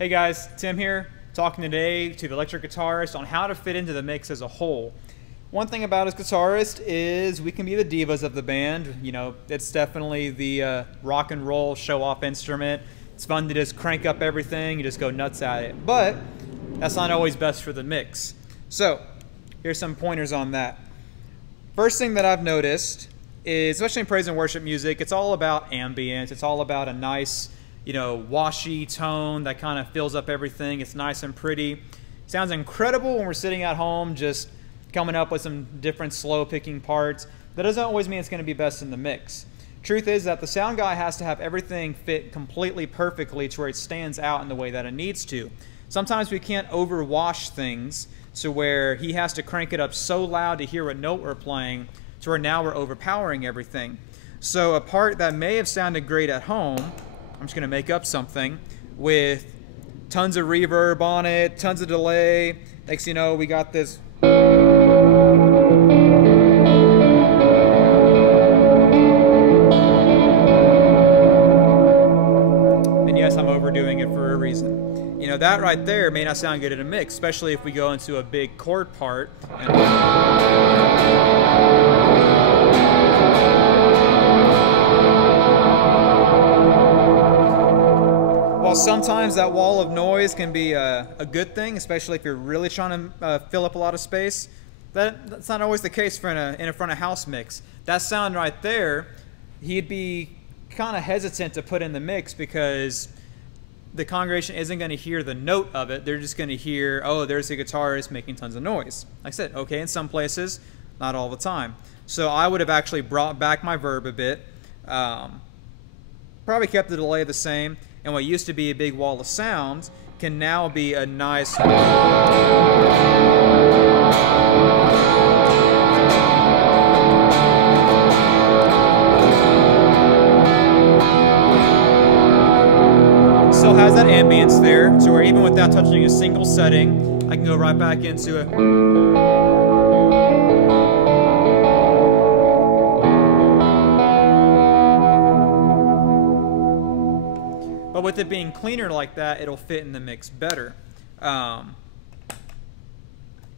Hey guys, Tim here, talking today to the electric guitarist on how to fit into the mix as a whole. One thing about us guitarists is we can be the divas of the band. You know, it's definitely the rock and roll show-off instrument. It's fun to just crank up everything, you just go nuts at it. But that's not always best for the mix. So, here's some pointers on that. First thing that I've noticed is, especially in praise and worship music, it's all about ambience. It's all about a nice, washy tone that kind of fills up everything. It's nice and pretty. Sounds incredible when we're sitting at home just coming up with some different slow picking parts. That doesn't always mean it's going to be best in the mix. Truth is that the sound guy has to have everything fit completely perfectly to where it stands out in the way that it needs to. Sometimes we can't overwash things to where he has to crank it up so loud to hear what note we're playing to where now we're overpowering everything. So a part that may have sounded great at home, I'm just going to make up something, with tons of reverb on it, tons of delay. Next thing you know, we got this. And yes, I'm overdoing it for a reason. That right there may not sound good in a mix, especially if we go into a big chord part. While sometimes that wall of noise can be a good thing, especially if you're really trying to fill up a lot of space, that's not always the case in a front of house mix. That sound right there, he'd be kind of hesitant to put in the mix because the congregation isn't going to hear the note of it. They're just going to hear, oh, there's a guitarist making tons of noise. Like I said, okay, in some places, not all the time. So I would have actually brought back my verb a bit, probably kept the delay the same, and what used to be a big wall of sound can now be a nice... Still has that ambience there, to where even without touching a single setting, I can go right back into it. But with it being cleaner like that, it'll fit in the mix better.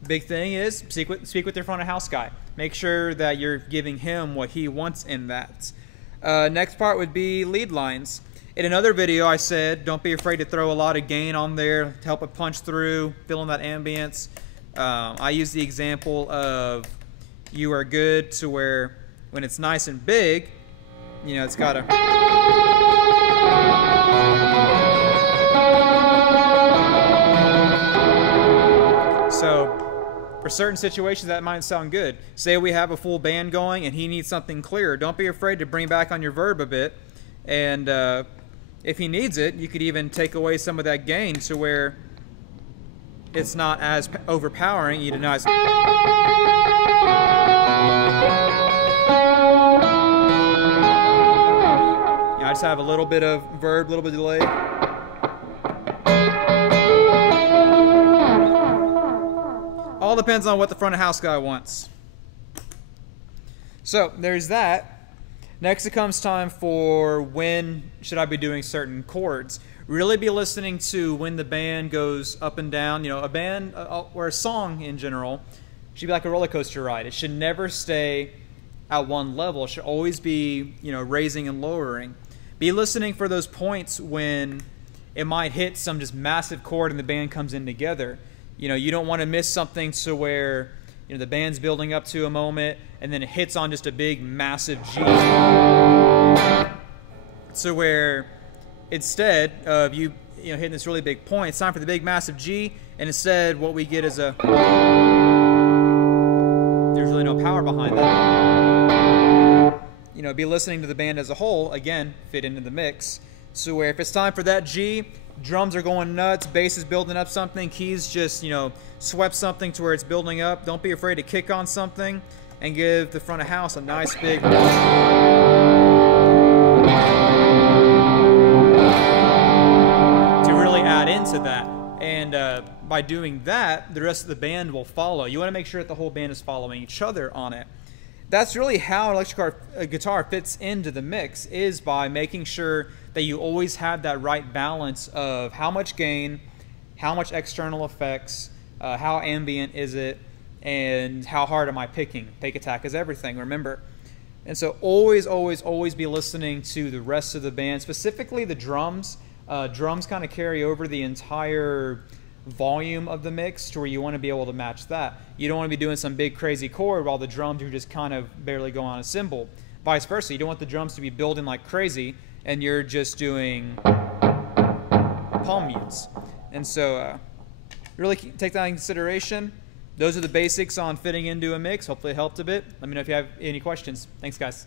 Big thing is, speak with your front of house guy. Make sure that you're giving him what he wants in that. Next part would be lead lines. In another video I said, don't be afraid to throw a lot of gain on there to help it punch through, fill in that ambience. I use the example of You Are Good, to where when it's nice and big, it's got a... So for certain situations that might sound good. Say we have a full band going and he needs something clearer. Don't be afraid to bring back on your verb a bit. And if he needs it, you could even take away some of that gain to where it's not as overpowering. You deny. I just have a little bit of verb, a little bit of delay. All depends on what the front of house guy wants. So there's that. Next it comes time for when should I be doing certain chords. Really be listening to when the band goes up and down. A band or a song in general should be like a roller coaster ride. It should never stay at one level. It should always be raising and lowering. Be listening for those points when it might hit some just massive chord and the band comes in together. You don't want to miss something to where the band's building up to a moment and then it hits on just a big massive G. So where instead of you hitting this really big point, it's time for the big massive G, and instead what we get is a... There's really no power behind that. Be listening to the band as a whole, again, fit into the mix. So where if it's time for that G, drums are going nuts, bass is building up something, keys just, swept something to where it's building up. Don't be afraid to kick on something and give the front of house a nice big... to really add into that. And by doing that, the rest of the band will follow. You want to make sure that the whole band is following each other on it. that's really how an electric guitar fits into the mix, is by making sure that you always have that right balance of how much gain, how much external effects, how ambient is it, and how hard am I picking. Pick attack is everything, remember. And so always, always, always be listening to the rest of the band, specifically the drums. Drums kind of carry over the entire volume of the mix to where you want to be able to match that. You don't want to be doing some big crazy chord while the drums are just kind of barely going on a cymbal. Vice versa, you don't want the drums to be building like crazy and you're just doing palm mutes. And so really take that in consideration. Those are the basics on fitting into a mix. Hopefully it helped a bit. Let me know if you have any questions. Thanks, guys.